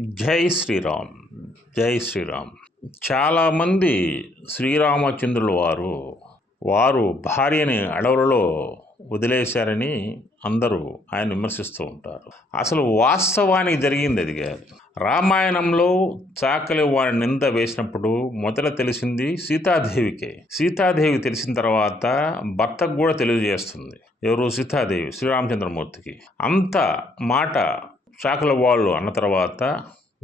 జై శ్రీరామ్ జై శ్రీరామ్. చాలామంది శ్రీరామచంద్రుల వారు వారు భార్యని అడవులలో వదిలేశారని అందరూ ఆయన విమర్శిస్తూ ఉంటారు. అసలు వాస్తవానికి జరిగింది అది కాదు. రామాయణంలో చాకలి వారి నింద వేసినప్పుడు మొదట తెలిసింది సీతాదేవికే. సీతాదేవి తెలిసిన తర్వాత భర్తకు కూడా తెలియజేస్తుంది. ఎవరు? సీతాదేవి శ్రీరామచంద్రమూర్తికి. అంత మాట శాఖల వాళ్ళు అన్న తర్వాత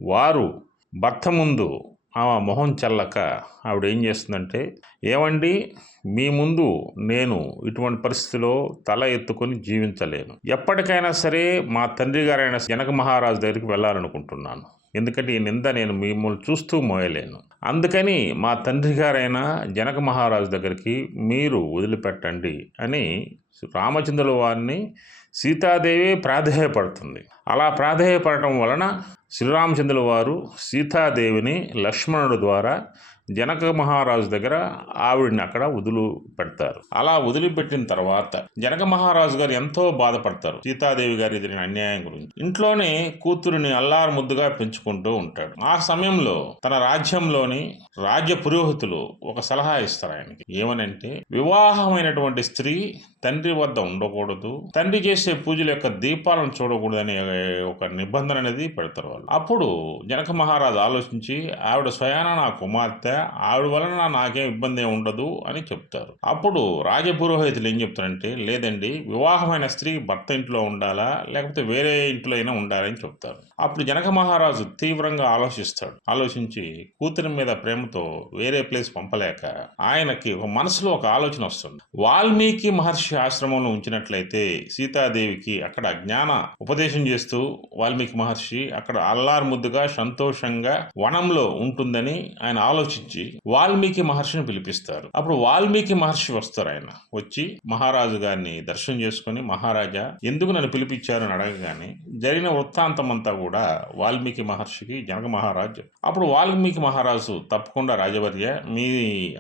వారు భర్త ముందు ఆమె మొహం చల్లక ఆవిడ ఏం చేస్తుందంటే ఏమండి మీ ముందు నేను ఇటువంటి పరిస్థితిలో తల ఎత్తుకొని జీవించలేను. ఎప్పటికైనా సరే మా తండ్రి గారైన జనక మహారాజు దగ్గరికి వెళ్ళాలనుకుంటున్నాను. ఎందుకంటే ఈ నింద నేను మిమ్మల్ని చూస్తూ మోయలేను. అందుకని మా తండ్రి గారైన జనక మహారాజు దగ్గరికి మీరు వదిలిపెట్టండి అని రామచంద్రుల వారిని సీతాదేవి ప్రాధేయపడుతుంది. అలా ప్రాధేయపడటం వలన శ్రీరామచంద్రుల వారు సీతాదేవిని లక్ష్మణుడు ద్వారా జనక మహారాజు దగ్గర ఆవిడిని అక్కడ వదులు పెడతారు. అలా వదిలిపెట్టిన తర్వాత జనక మహారాజు గారు ఎంతో బాధపడతారు. సీతాదేవి గారి జరిగిన అన్యాయం గురించి. ఇంట్లోనే కూతురిని అల్లారు ముద్దుగా పెంచుకుంటూ ఉంటాడు. ఆ సమయంలో తన రాజ్యంలోని రాజ్య పురోహితులు ఒక సలహా ఇస్తారు ఆయనకి. ఏమనంటే వివాహమైనటువంటి స్త్రీ తండ్రి వద్ద ఉండకూడదు. తండ్రి చేసే పూజల యొక్క దీపాలను చూడకూడదనే ఒక నిబంధన అనేది పెడతారు వాళ్ళు. అప్పుడు జనక మహారాజు ఆలోచించి ఆవిడ స్వయాన నా కుమార్తె ఆవిడ వలన నాకేం ఇబ్బంది ఉండదు అని చెప్తారు. అప్పుడు రాజపురోహితులు ఏం చెప్తారంటే లేదండి వివాహమైన స్త్రీ భర్త ఇంట్లో ఉండాలా లేకపోతే వేరే ఇంట్లో అయినా ఉండాలని చెప్తారు. అప్పుడు జనక మహారాజు తీవ్రంగా ఆలోచిస్తాడు. ఆలోచించి కూతురి మీద ప్రేమతో వేరే ప్లేస్ పంపలేక ఆయనకి ఒక మనసులో ఒక ఆలోచన వస్తుంది. వాల్మీకి మహర్షి ఆశ్రమంలో ఉంచినట్లయితే సీతాదేవికి అక్కడ జ్ఞాన ఉపదేశం చేస్తూ వాల్మీకి మహర్షి అక్కడ అల్లార్ ముద్దుగా సంతోషంగా వనంలో ఉంటుందని ఆయన ఆలోచించి వాల్మీకి మహర్షిని పిలిపిస్తారు. అప్పుడు వాల్మీకి మహర్షి వస్తారు ఆయన. వచ్చి మహారాజు గారిని దర్శనం చేసుకుని మహారాజా ఎందుకు నన్ను పిలిపించారు? అని అడగగానే జరిగిన వృత్తాంతం అంతా కూడా వాల్మీకి మహర్షికి జనక మహారాజు అప్పుడు వాల్మీకి మహారాజు తప్పకుండా రాజవర్య మీ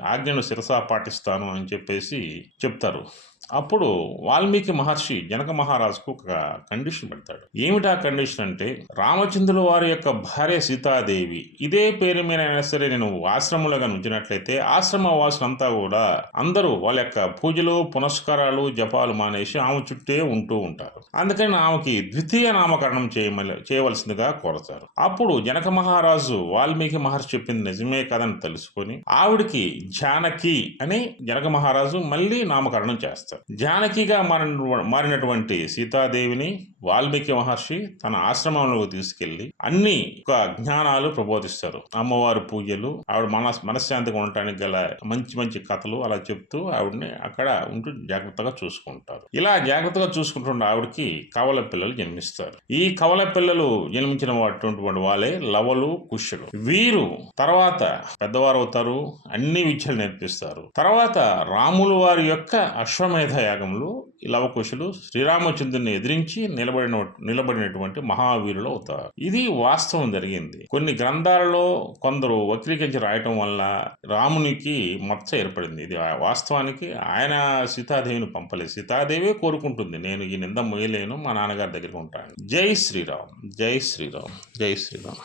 ఆజ్ఞను శిరసా పాటిస్తాను అని చెప్పేసి చెప్తారు. అప్పుడు వాల్మీకి మహర్షి జనక మహారాజుకు ఒక కండిషన్ పెడతాడు. ఏమిటా కండిషన్ అంటే రామచంద్రుల వారి యొక్క భార్య సీతాదేవి ఇదే పేరు మీద అయినా సరే నేను ఆశ్రమంలోగా ఉంచినట్లయితే ఆశ్రమ వాసులంతా కూడా అందరూ వాళ్ళ యొక్క పూజలు పునస్కారాలు జపాలు మానేసి ఆమె చుట్టే ఉంటూ ఉంటారు. అందుకని ఆమెకి ద్వితీయ నామకరణం చేయమని చేయవలసిందిగా కోరతారు. అప్పుడు జనక మహారాజు వాల్మీకి మహర్షి చెప్పింది నిజమే కదని తెలుసుకొని ఆవిడికి జానకి అని జనక మహారాజు మళ్ళీ నామకరణం చేస్తారు. జానకిగా మారిన మారినటువంటి సీతాదేవిని వాల్మీకి మహర్షి తన ఆశ్రమంలోకి తీసుకెళ్ళి అన్ని ఒక జ్ఞానాలు ప్రబోధిస్తారు. అమ్మవారి పూజలు ఆవిడ మన మనశ్శాంతిగా ఉండటానికి గల మంచి మంచి కథలు అలా చెప్తూ ఆవిడని అక్కడ ఉంటూ జాగ్రత్తగా చూసుకుంటారు. ఇలా జాగ్రత్తగా చూసుకుంటున్న ఆవిడకి కవల పిల్లలు జన్మిస్తారు. ఈ కవల పిల్లలు జన్మించిన వాటువంటి వాళ్ళే లవలు కుష్యులు. వీరు తర్వాత పెద్దవారు అవుతారు అన్ని విద్యలు నేర్పిస్తారు. తర్వాత రాములు వారి యొక్క అశ్వమే యాగంలో లవకుశులు శ్రీరామచంద్రుని ఎదిరించి నిలబడిన నిలబడినటువంటి మహావీరులు అవుతారు. ఇది వాస్తవం జరిగింది. కొన్ని గ్రంథాలలో కొందరు వక్రీకరించి రాయటం వల్ల రామునికి మచ్చ ఏర్పడింది. ఇది వాస్తవానికి ఆయన సీతాదేవిని పంపలేదు. సీతాదేవి కోరుకుంటుంది నేను ఈ నింద మొయ్యలేను మా నాన్నగారి దగ్గరికి ఉంటాను. జై శ్రీరామ్ జై శ్రీరామ్ జై శ్రీరామ్.